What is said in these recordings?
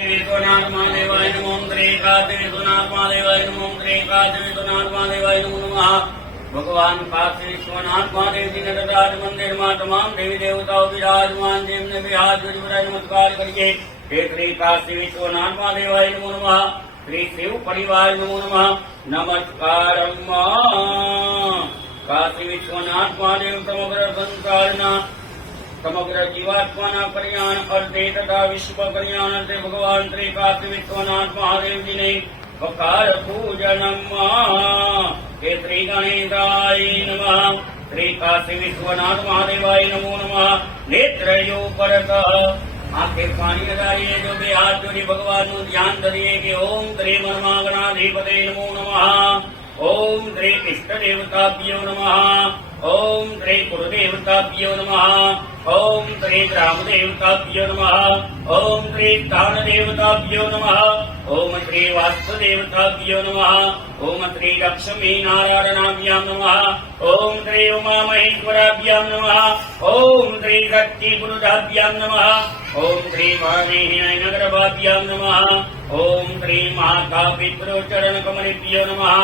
विश्वनाथ महादेवाय नमो श्री काशी विश्वनाथ महादेवाय नमो श्री काशी विश्वनाथ महादेवाय नमो नमः। भगवान काशी विश्वनाथ महादेव जी नटराज मंदिर में तमाम देवी देवताओं विराजमान जिनने भी हाथ जोड़ी बधाई नमस्कार करिए। हे श्री काशी विश्वनाथ महादेवाय नमो नमः। श्री शिव परिवार नमो नमः। नमस्कार काशी विश्वनाथ महादेव समग्र संसारना समग्र जीवात्मा कल्याण अर्थे तथा विश्व कल्याण अर्थे भगवान श्री काशी विश्वनाथ महादेव जी ने वकार पूजनम हे श्री गणेशाय नमः। श्री काशी विश्वनाथ महादेवाय नमो नमः। नेत्रयो परतः आंखें पानी लगाइए जो भी हाथ जोड़ी भगवान को ध्यान करिए कि ओम श्री मनमागणाधिपते नमो नमः। ओम श्री इष्ट देवताभ्यो नमः। ओम श्री गुरुदेवताभ्यो नमः। ओम श्री ग्राम देवताभ्यो नमः। ओम श्री स्थान देवताभ्यो नमः। ओम श्री वास्तु देवताभ्यो नमः। ओम श्री लक्ष्मी नारायणाभ्यां नमः। ओम श्री उमा महेश्वराभ्यां नमः। ओम श्री शक्ति पुरुषाभ्यां नमः। ओम श्री वाणीहि नगरभाभ्यां नमः। ओम श्री महाकापितृ चरण कमलेभ्यो नमः।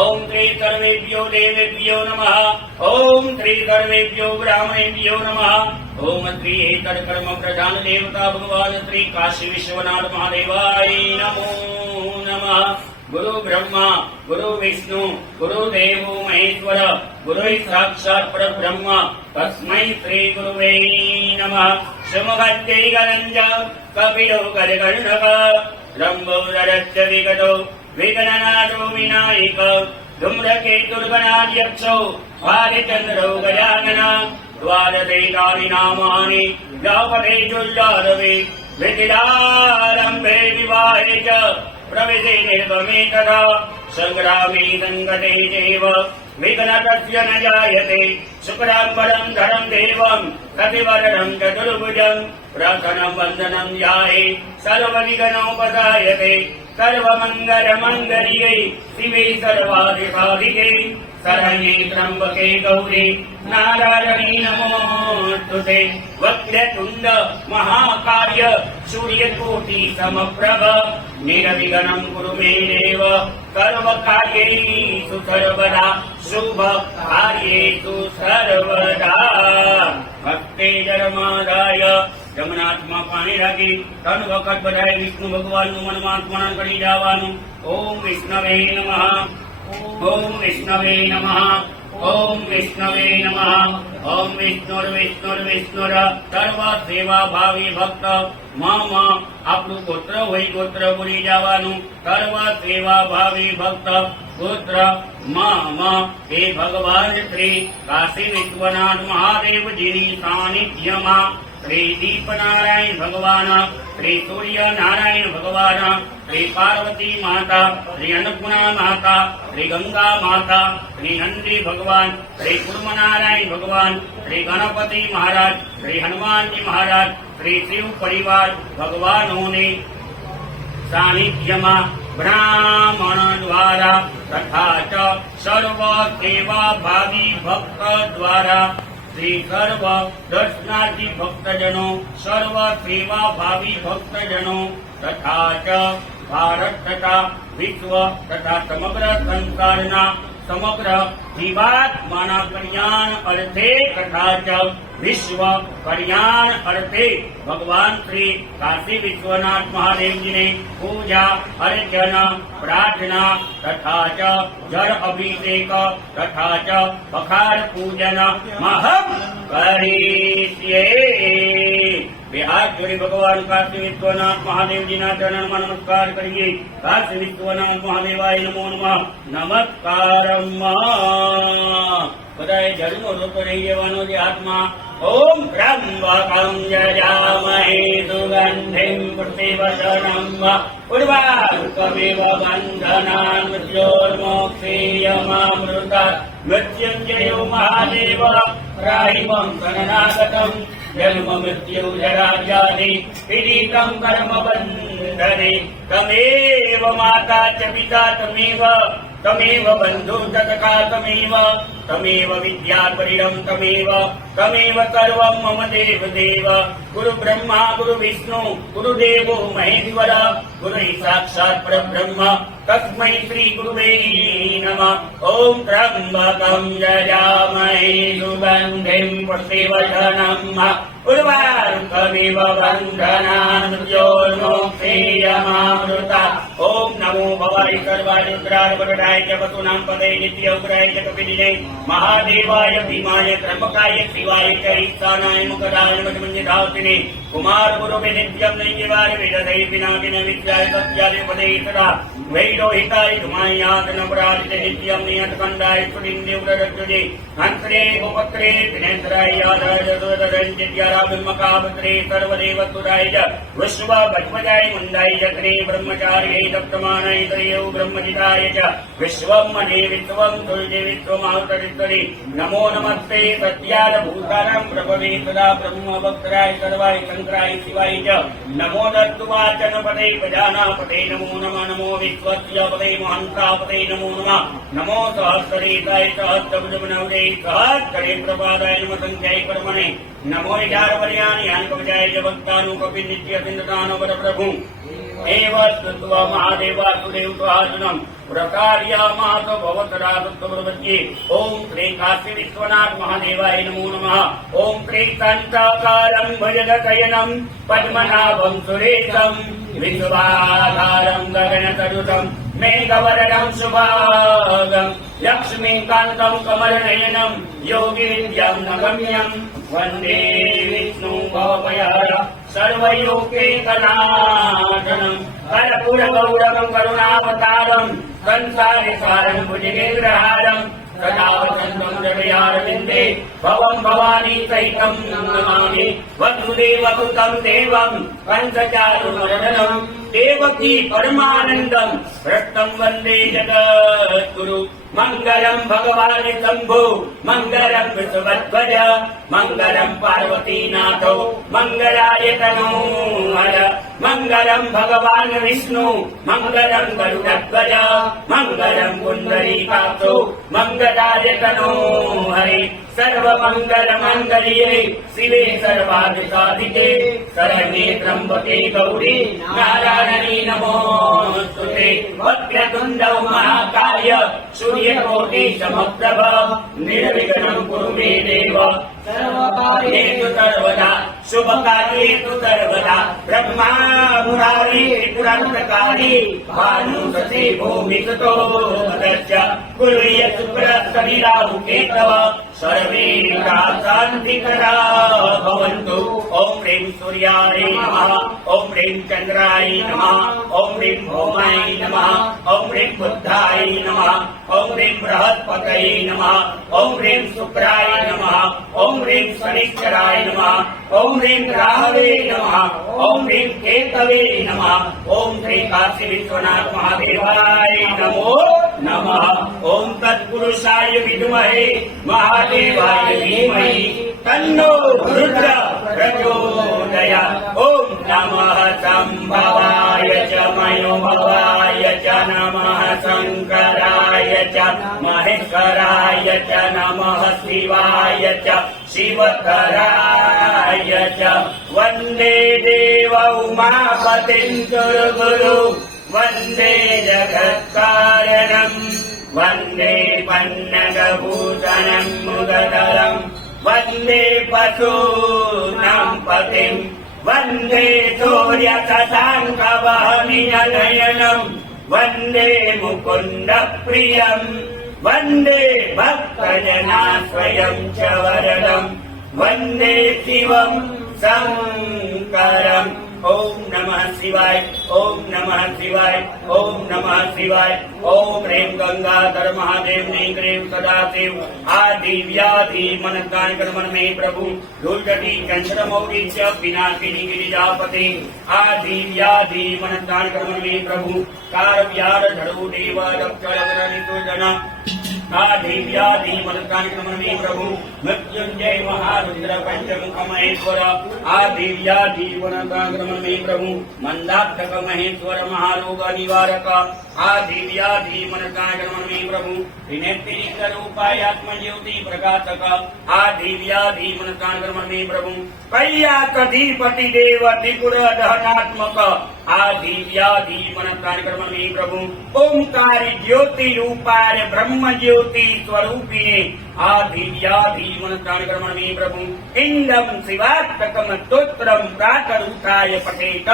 ओम श्री सर्वेभ्यो देवेभ्यो नमः। ओम श्री सर्वेभ्यो ब्राह्मणेभ्यो नमः। ओम श्री एतद कर्म प्रधान देवता भगवान श्री काशी विश्वनाथ महादेवाय नमो नमः। गुरु ब्रह्मा गुरु विष्णु गुरुदेव महेश्वर गुरु साक्षात् परब्रह्म तस्मै श्री गुरुवे नमः। सुमगत्यै गणञ्ज कपिलो गजगणनक लम्बोदरस्य विगतो विघ्ननाथो विनायक धूम्रकेतुर्गणाध्यक्षो भार्यचन्द्रो गजानन द्वादशैतानि नामानि जपते जुल्लारवे विधिलारम्भे विवाहे च प्रविधे निर्गमे तथा सङ्ग्रामे सङ्कटे चैव विघ्नतस्य न जायते। शुक्राम्बरं धरं देवं कपिवरदं चतुर्भुजं प्रसन्नं वन्दनं ध्याये सर्वविघ्नोपशायते। सर्वमङ्गलमङ्गल्ये शिवे सर्वाधिसाधिके शरण्ये त्र्यम्बके गौरी नारायणी नमोस्तुते। वक्रतुण्ड महाकाय सूर्यकोटि समप्रभ निर्विघ्नं कुरु मे देव सर्वकार्येषु सर्वदा शुभ कार्येषु सर्वदा। भक्ते धर्मादाय जमनाथમાં પાણી રાખી 3 વખત બધાએ વિષ્ણુ ભગવાનનું મનમાં સ્મરણ કરી જવાનું। ઓમ વિષ્ણવે નમઃ। ओम विष्णवे नमः। ओम विष्णवे नमः। ओम विष्णुर्विष्णुर्विष्णुर सर्व सेवा भावी भक्त मम આપણું ગોત્ર હોય ગોત્ર બોલી જવાનું। સર્વ સેવા ભાવી ભક્ત ગોત્ર મમ હે ભગવાન શ્રી કાશી વિશ્વનાથ મહાદેવજીની સાનિધ્યમાં श्री दीप नारायण भगवान श्री सूर्य नारायण भगवान श्री पार्वती माता श्री अन्नपूर्णा माता श्री गंगा माता श्री नंदी भगवान श्री कुर्म नारायण भगवान श्री गणपति महाराज श्री हनुमान जी महाराज श्री शिव परिवार भगवानों ने सानिध्यमा ब्राह्मण द्वारा तथा च सर्व सेवा भावी भक्त द्वारा श्री सर्व दर्शनार्थी भक्तजनों सर्व सेवा भावी भक्तजनों तथा च भारत तथा विश्व तथा समग्र संसारना समग्र जीवात्माना कल्याण अर्थे तथा च विश्व कल्याण अर्थे भगवान श्री काशी विश्वनाथ महादेव जी ने पूजा अर्चना प्रार्थना तथा च जल अभिषेक तथा च बखार पूजन महम करिष्ये। हाथ जोड़ी भगवान काशी विश्वनाथ महादेव जी चरण में नमस्कार करिए। काशी विश्वनाथ महादेवाय नमो नमः। नमस्कार बधाए जन्म रोतो रही जवानों के हाथमा। ओम त्र्यंबकं यजामहे सुगंधिं पुष्टिवर्धनम् उर्वारुकमिव बन्धनान् मृत्योर्मोक्षेयमामृतात्। मृत्युञ्जयो महादेव राहिमं शरणागतम् जन्म मृत्यु जरा व्याधि पीडितं कर्म बन्धने। तमेव माता च पिता तमेव बन्धु तथा तमेव तमेव विद्यापरिणं तमेव तमेव सर्वं मम देवदेव गुरु ब्रह्मा गुरु विष्णु गुरुदेवो महेश्वर गुरु साक्षात् परब्रह्म तस्मै श्री गुरुवे नमः। ओम त्र्यंबकं यजामहे सुगन्धिं पुष्टिवर्धनम् उर्वारुकमिव बन्धनान् मृत्योर्मुक्षीयमामृता। ओम नमो भवाय सर्वाय रुद्राय वरदाय च वसुनां पदे नित्योग्राय च कपिलिने महादेवाय भीमाय त्र्यंबकाय शिवाय च ईशानाय मुकदाय नमः कुमार गुरुवे नित्यं नैवाय वेददै पिनाकिन विद्याय सत्याय पदे सदा वैरोहिताय धुमायातन पराजित नित्यं नियतकण्डाय सुलिन्दे उदरज्जुजे हंसरे गोपत्रे दिनेन्द्राय यादाय जदरञ्जित्याराब्रह्मकावत्रे सर्वदेवतुराय च विश्वभज्वजाय मुण्डाय जत्रे ब्रह्मचार्यै दत्तमानाय तयो ब्रह्मजिताय च विश्वं मने विश्वं तुल्ये विश्वमावतरित्वरे नमो नमस्ते सत्याय भूतानं प्रभवे सदा ब्रह्मवक्त्राय सर्वाय शङ्कराय शिवाय च नमो दत्तुवाचनपदे गजानापदे नमो नमः नमो विश्वस्यपदे महन्तापदे नमो नमः नमो सहस्रेताय सहस्रभुजमनवरे सहस्रे प्रपादाय नमः संख्याय कर्मणे नमो निजारवर्याणि यान्कवचाय च भक्तानुकपि नित्यसिन्धतानो वरप्रभु एव स्तुत्वा महादेवासुदेव स्वार्जुनं प्रकार्यामास भवतरादत्तप्रवच्ये ओम श्री काशी विश्वनाथ महादेवाय नमो नमः। ओम श्री शान्ताकारं भजगशयनं पद्मनाभं सुरेशं विश्वाधारं गगनसदृशं मेघवर्णं शुभांगं लक्ष्मीकान्तं कमलनयनं योगिविद्यां नगम्यं वन्दे विष्णुं भवभयहरं सर्वयोगैकनाथनं कर्पूरगौरवं करुणावतारं संसारसारं भुजगेन्द्रहारं सदा वसन्तं हृदयारविन्दे भवं भवानी सहितं नमामि वसुदेवसुतं देवं कंसचारुमर्दनं देवकी परमानन्दं कृष्णं वन्दे जगद्गुरु मंगलम भगवान शंभो मंगलम विश्वध्वज मंगलम पार्वतीनाथो मंगलाय तनोहर मंगलम भगवान विष्णु मंगलम गरुडध्वज मंगलम पुंडरीकाक्षो मंगलाय तनोहरे सर्वमंगल मंगल्ये शिवे सर्वाधिसाधिके शरण्ये त्र्यंबके गौरी नारायणी नमोस्तुते वक्रतुण्डं महाकाय सूर्यकोटि समप्रभ निर्विघ्नं कुरु मे देव सर्वकार्येषु सर्वदा शुभकार्येषु सर्वदा ब्रह्मा मुरारी पुराणकारी भानुसते भूमिसुतो भद्रश्च कुर्य शुक्रशनिराहु केतव सर्वे शान्तिकरा भवन्तु। ओम ह्रीं सूर्याय नमः ओम ह्रीं चन्द्राय नमः ओम ह्रीं भौमाय नमः ओम ह्रीं बुद्धाय नमः ओम ह्रीं बृहस्पतये नमः ओम ह्रीं शुक्राय नमः ओम ह्रीं शनिश्चराय नमः ओम ह्रीं राहवे नमः ओम ह्रीं केतवे नमः ओम श्री काशी विश्वनाथ महादेवाय नमो नमः। ओम तत्पुरुषाय विद्महे महादेवाय धीमहि तन्नो रुद्र प्रचोदयात्। ओम नमः संभवाय च मयोभवाय च नमः शंकराय च महेश्वराय च नमः शिवाय च शिवकराय च वन्दे देव उमापतिं गुरुगुरु वन्दे जगत्कारणं वन्दे पन्नगभूषणं मुगधरं वन्दे पशूनां पतिं वन्दे सूर्यशशाङ्कवहनिनयनं वन्दे मुकुन्दप्रियं वन्दे भक्तजनाश्रयं च वरदं वन्दे शिवं शङ्करम्। ओम नमः शिवाय ओम नमः शिवाय ओम नमः शिवाय ओम ह्रीं गंगाधर महादेव ने ग्रेव सदाशिव आदि व्याधि मनकान कर्मन में प्रभु दुर्गति चंद्रमौली च विनाशिनी गिरिजापति आदि व्याधि मनकान कर्मन में प्रभु कार व्यार धड़ु देवा रक्षण जना आदिव्याधिमनतानिक्रमणमे प्रभु मृत्युंजय महारुद्र पंचमुख महेश्वर आदिव्याधिमनतानिक्रमणमे प्रभु मंदाक्षक महेश्वर महारोग निवारक आदिव्याधिमनतानिक्रमणमे प्रभु त्रिनेत्र रूपाय आत्मज्योति प्रकाशक आदिव्याधिमनतानिक्रमणमे प्रभु कैलासधिपति देव त्रिपुर दहनात्मक आदिव्याधिमनतानिक्रमणमे प्रभु ओंकारी ज्योति रूपाय ब्रह्म ज्योति स्वरूपिणे आदिव्याधिमनतानिक्रमणमे प्रभु इंदम शिवात्मकम स्तोत्रम प्रातरूपाय पठेत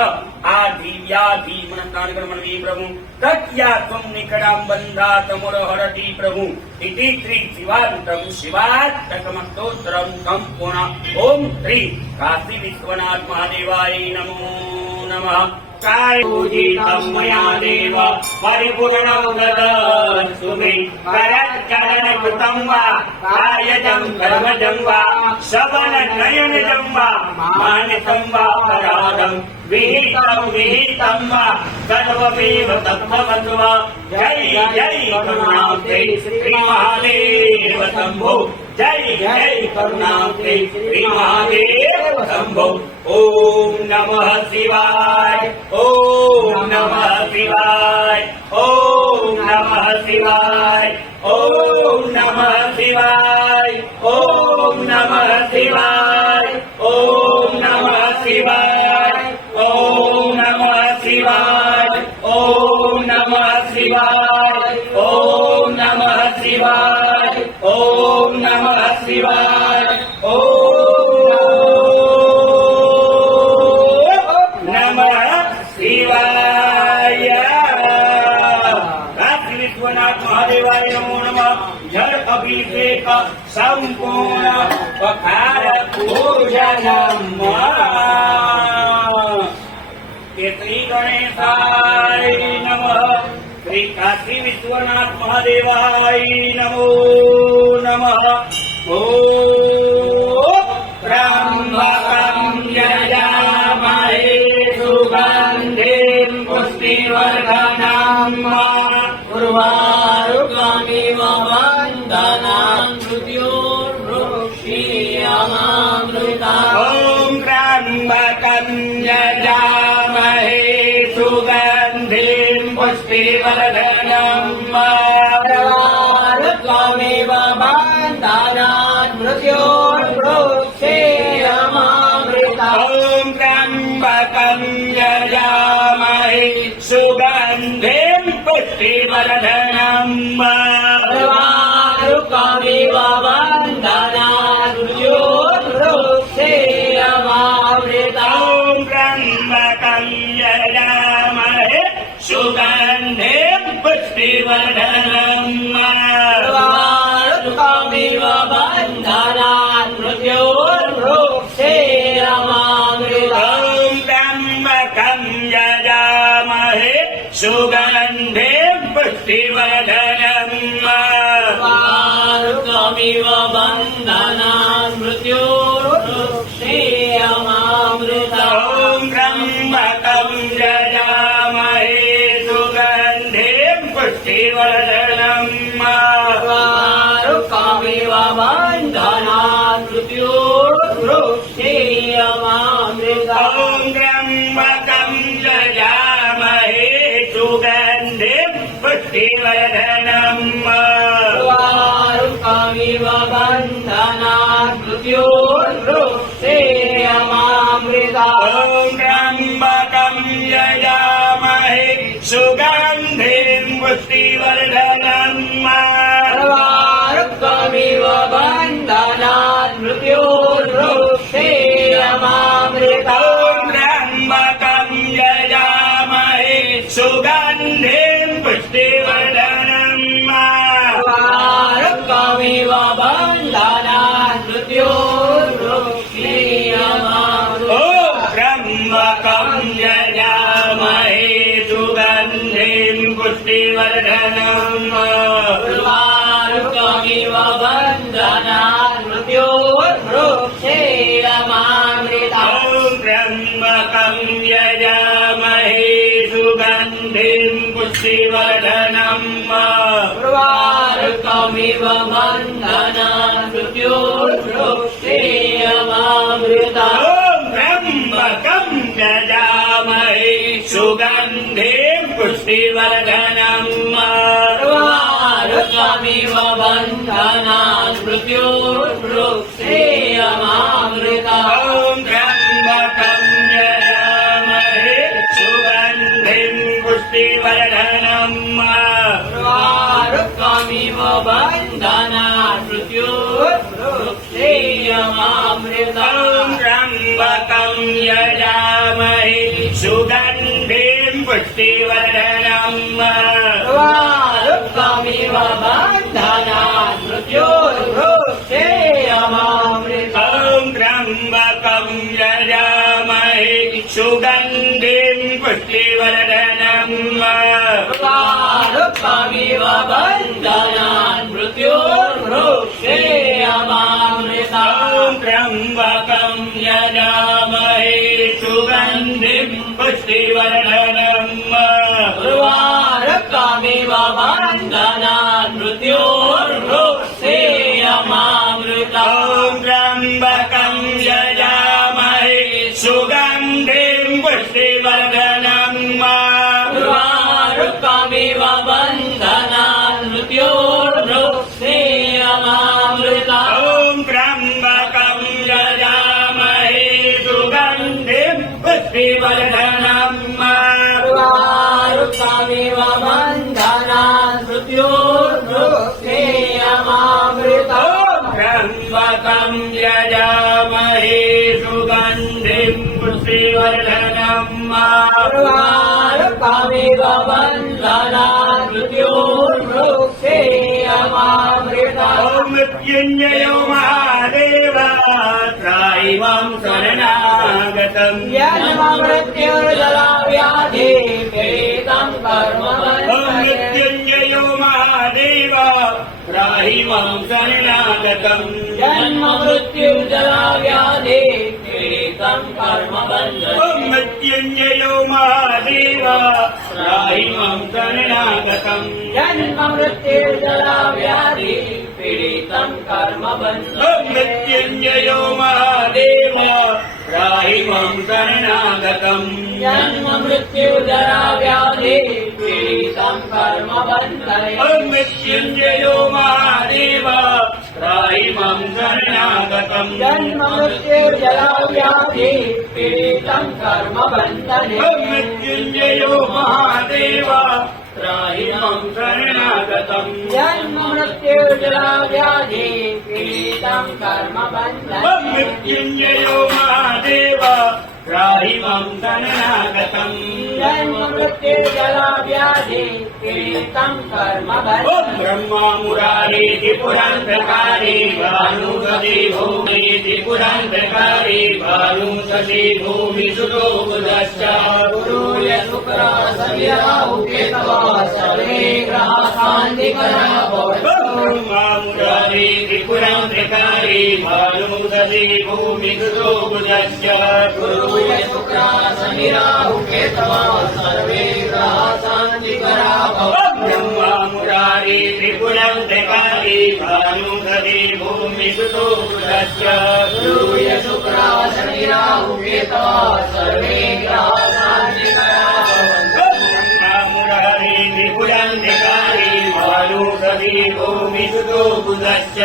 आदिव्याधिमनतानिक्रमणमे प्रभु तत्या त्वं निकटं बन्धात मुरहरति प्रभु इति श्री शिवान्तम शिवात्मकम स्तोत्रम संपूर्ण ओम श्री काशी विश्वनाथ महादेवाय नमो नमः काय पूजितं मया देव परिपूर्णं ददतु मे करच्चरणकृतं वा कायजं कर्मजं वा श्रवणनयनजं वा मानसं वा परादं विहितं वा सर्वमेव तत्त्वमसि वा जय जय करुणाब्धे श्री महादेव शम्भो जय जय करुणाब्धे श्री महादेव शम्भो ओम नमः शिवाय ओम नमः शिवाय ओम नमः शिवाय ओम नमः शिवाय ओम नमः शिवाय ओम नमः शिवाय ओम नमः शिवाय ओम नमः शिवाय ओम नमः शिवाय ओम नमः शिवाय महादेवाय नमो नमः जल अभिषेक संपूर्ण पखार पूजनम श्री गणेशाय नमः श्री काशी विश्वनाथ महादेवाय नमो नमः ओम त्र्यंबकं यजामहे सुगन्धिं पुष्टिवर्धनम् उर्वारुकमिव वन्दनान् मृत्योर्मुक्षीयमामृताम् ॐ त्र्यम्बकं यजामहे सुगन्धिं पुष्टिवर्धनम् उर्वारुकमिव वन्दनान् मृत्योर्मुक्षीयमामृताम् ॐ त्र्यम्बकं यजामहे सुगन्धिं पुष्टिवर्धनम् उर्वारुकमिव वन्दनान् मृत्योर्मुक्षीयमामृताम् त्र्यम्बकं यजामहे सुगन्धिं पुष्टिवर्धनम् उर्वारुकमिव वन्दनान् मृत्योर्मुक्षीयमामृताम् त्र्यम्बकं यजामहे सुगन्धिं पुष्टिवर्धनम् उर्वारुकमिव वन्दनान् मृत्योर्मुक्षीयमामृताम् त्र्यम्बकं यजामहे सुगन्धिं पुष्टिवर्धनम् उर्वारुकमिव वन्दनान् मृत्योर्मुक्षीयमामृताम् त्र्यम्बकं यजामहे सुगन्धिं पुष्टिवर्धनम् उर्वारुकमिव वन्दनान् मृत्योर्मुक्षीयमामृताम् त्र्यम्बकं यजामहे सुगन्धिं पुष्टिवर्धनम् उर्वारुकमिव वन्दनान् मृत्योर्मुक्षीयमामृताम् त्र्यम्बकं यजामहे सुगन्धिं पुष्टिवर्धनम् उर्वारुकमिव वन्दनान् मृत्योर्मुक्षीयमामृताम् त्र्यम्बकं यजामहे सुगन्धिं पुष्टिवर्धनम् उर्वारुकमिव वन्दनान् मृत्योर्मुक्षीयमामृताम् त्र्यम्बकं यजामहे सुगन्धिं सुगन्धिं पुष्टिवर्धनम् उर्वारुकमिव बन्धनान् मृत्योर्वृक्षेयमामृतम् त्र्यम्बकं यजामहे सुगन्धिं पुष्टिवर्धनम् उर्वारुकमिव बन्धनान् मृत्योर्वृक्षेयमामृतम् त्र्यम्बकं यजामहे सुगन्धिं पुष्टिवर्धनम् उर्वारुकमिव बन्धनान् मृत्योर्वृक्षेयमामृतम् त्र्यम्बकं यजामहे सुगन्धिं पुष्टिवर्धनम् उर्वारुकमिव बन्धनान् मृत्योर्वृक्षेयमामृतम् त्र्यम्बकं यजामहे सुगन्धिं पुष्टिवर्धनम् उर्वारुकमिव बन्धनान् मृत्योर्वृक्षेयमामृतम् त्र्यम्बकं यजामहे सुगन्धिं पुष्टिवर्धनम् उर्वारुकमिव बन्धनान् मृत्योर्वृक्षेयमामृतम् त्र्यम्बकं यजामहे सुगन्धिं पुष्टिवर्धनम् उर्वारुकमिव बन्धनान् मृत्योर्वृक्षेयमामृतम् त्र्यम्बकं यजामहे सुगन्धिं पुष्टिवर्धनम् उर्वारुकमिव बन्धनान् मृत्योर्वृक्षेयमामृतम् त्र्यम्बकं यजामहे सुगन्धिं पुष्टिवर्धनम् उर्वारुकमिव बन्धनान् मृत्योर्वृक्षेयमामृतम् मृत्युञ्जयो महादेव त्राहि मां शरणागतम् जन्ममृत्युर्जराव्याधि पीडितं कर्म मृत्युञ्जयो महादेव त्राहि मां शरणागतम् जन्ममृत्युर्जराव्याधि पीडितं कर्म मृत्युञ्जयो महादेव त्राहि मां शरणागतम् जन्ममृत्युर्जराव्याधि पीडितं कर्म मृत्युञ्जयो महादेव त्राहि मां शरणागतम् जन्ममृत्युर्जराव्याधि पीडितं कर्म मृत्युञ्जयो महादेव त्राहि मां शरणागतम् जन्ममृत्युर्जराव्याधि पीडितं कर्म बन्धने मृत्युञ्जयो महादेव त्राहि मां शरणागतम् जन्ममृत्युर्जराव्याधि पीडितं कर्म बन्धने मृत्युञ्जयो महादेव त्राहि मां शरणागतम् जन्ममृत्युर्जराव्याधि पीडितं कर्म बन्धने ब्रह्मा मुरारी त्रिपुरान्तकारी भानुपति भूमि त्रिपुरान्तकारी भानुपति भूमि सुतो बुधश्च गुरुर्य शुक्रा सविराहु केतवः सर्वे ग्रहाः शान्तिकराः भवन्तु ब्रह्मा मुरारी त्रिपुरान्तकारी भानुपति भूमि सुतो बुधश्च गुरुर्य शुक्रा सविराहु केतवः सर्वे ग्रहाः शान्तिकराः भवन्तु ब्रह्मा मुरारी त्रिपुरान्तकारी भानुपति भूमि सुतो बुधश्च गुरुर्य शुक्रा सविराहु केतवः सर्वे ग्रहाः शान्तिकराः भवन्तु ब्रह्मा मुरारी त्रिपुरान्तकारी भानुपति भूमि सुतो बुधश्च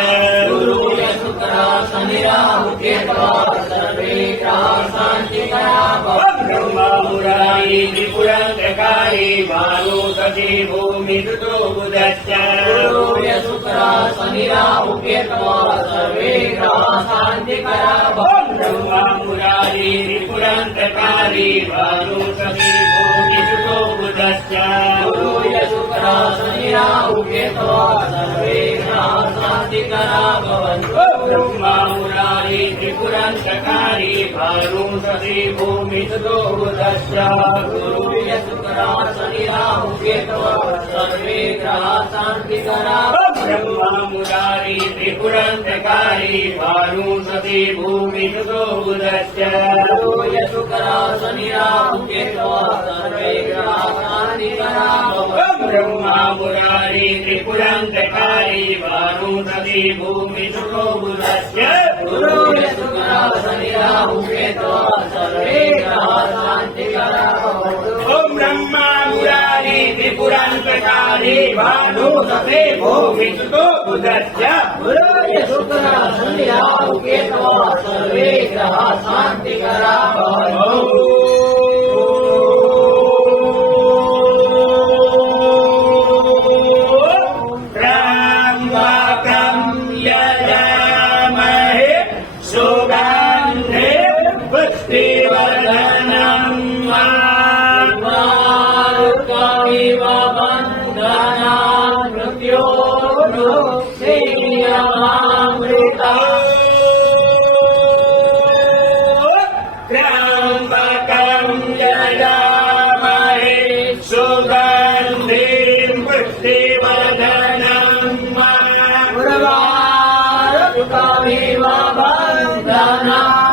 गुरुर्य शुक्रा सविराहु केतवः सर्वे ग्रहाः शान्तिकराः भवन्तु ब्रह्मा मुरारी त्रिपुरान्तकारी भानुपति भूमि सुतो बुधश्च गुरुर्य शुक्रा सविराहु केतवः सर्वे ग्रहाः शान्तिकराः भवन्तु ब्रह्मा मुरारी त्रिपुरान्तकारी भानुपति भूमि सुतो बुधश्च गुरुर्य शुक्रा सविराहु केतवः सर्वे ग्रहाः शान्तिकराः भवन्तु ब्रह्मा मुरारी त्रिपुरान्तकारी भानुपति भूमि सुतो बुधश्च गुरुर्य शुक्रा सविराहु केतवः सर्वे ग्रहाः शान्तिकराः ब्रह्मा मुरारी त्रिपुरान्तकारी भानुपति भूमि सुतो बुधश्च गुरुर्य शुक्रा सविराहु केतवः सर्वे ग्रहाः शान्तिकराः मुरारी त्रिपुरान्तकारी वारुणसी भूमिसुतो बुधस्य गुरु शुक्र शनि राहु केतु सर्वे ग्रह शांतिकरा भवन्तु। ओम ब्रह्मा मुरारी त्रिपुरान्तकारी वारुणसी भूमिसुतो बुधस्य गुरु शुक्र शनि राहु केतु सर्वे ग्रह शांतिकरा भवन्तु। Bye.